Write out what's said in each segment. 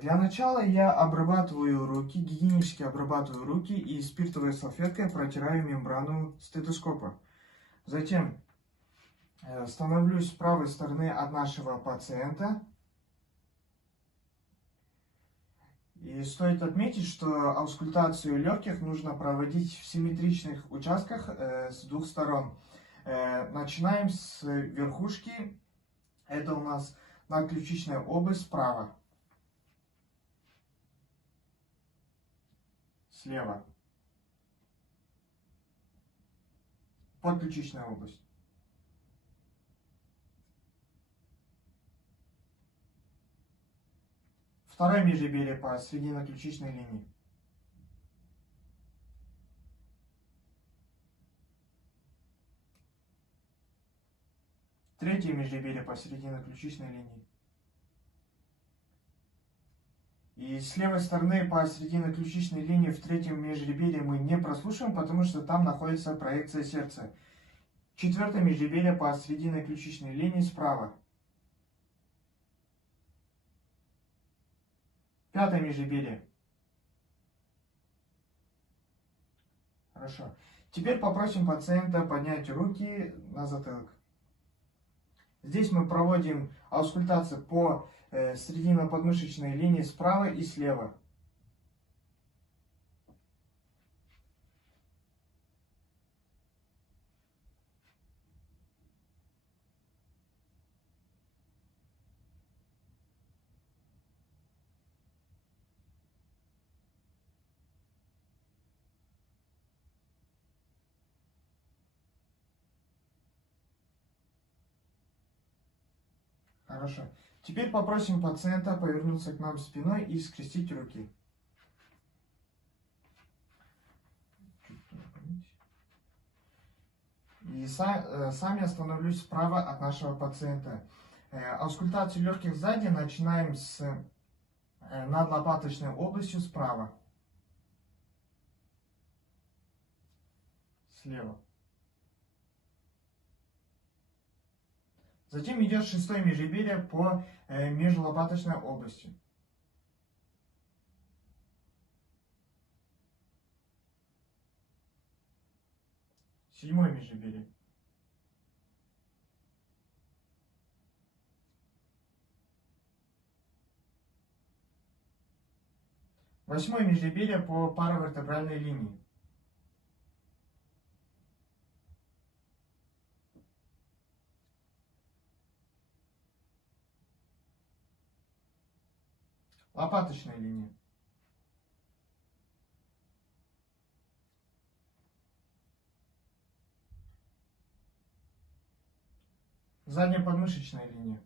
Для начала я обрабатываю руки, гигиенически обрабатываю руки и спиртовой салфеткой протираю мембрану стетоскопа. Затем становлюсь с правой стороны от нашего пациента. И стоит отметить, что аускультацию легких нужно проводить в симметричных участках с двух сторон. Начинаем с верхушки. Это у нас надключичная область справа. Слева. Подключичная область. Второе межреберье по срединно-ключичной линии. Третье межреберье по срединно-ключичной линии. И с левой стороны по срединно-ключичной линии в третьем межреберье мы не прослушиваем, потому что там находится проекция сердца. Четвертое межреберье по срединной ключичной линии справа. Пятое межреберье. Хорошо. Теперь попросим пациента поднять руки на затылок. Здесь мы проводим аускультацию по срединно-подмышечной линии справа и слева. Хорошо. Теперь попросим пациента повернуться к нам спиной и скрестить руки. И сами остановлюсь справа от нашего пациента. Аускультацию легких сзади начинаем с надлопаточной областью справа. Слева. Затем идет шестое межреберье по межлопаточной области. Седьмое межреберье. Восьмое межреберье по паравертебральной линии. Лопаточная линия. Задняя подмышечная линия.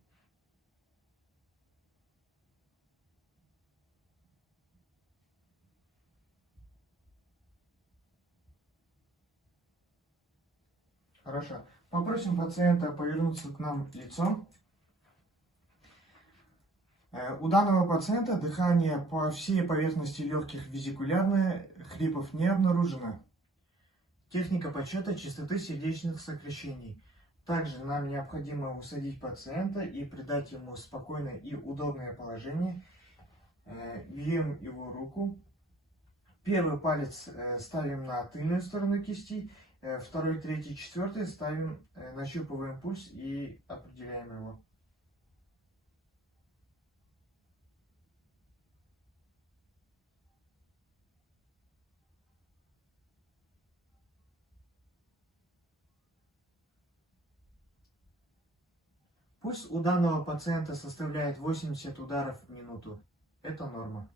Хорошо. Попросим пациента повернуться к нам лицом. У данного пациента дыхание по всей поверхности легких визикулярное, хрипов не обнаружено. Техника подсчета частоты сердечных сокращений. Также нам необходимо усадить пациента и придать ему спокойное и удобное положение. Берем его руку. Первый палец ставим на тыльную сторону кисти, второй, третий, четвертый ставим, нащупываем пульс и определяем его. Пульс у данного пациента составляет 80 ударов в минуту. Это норма.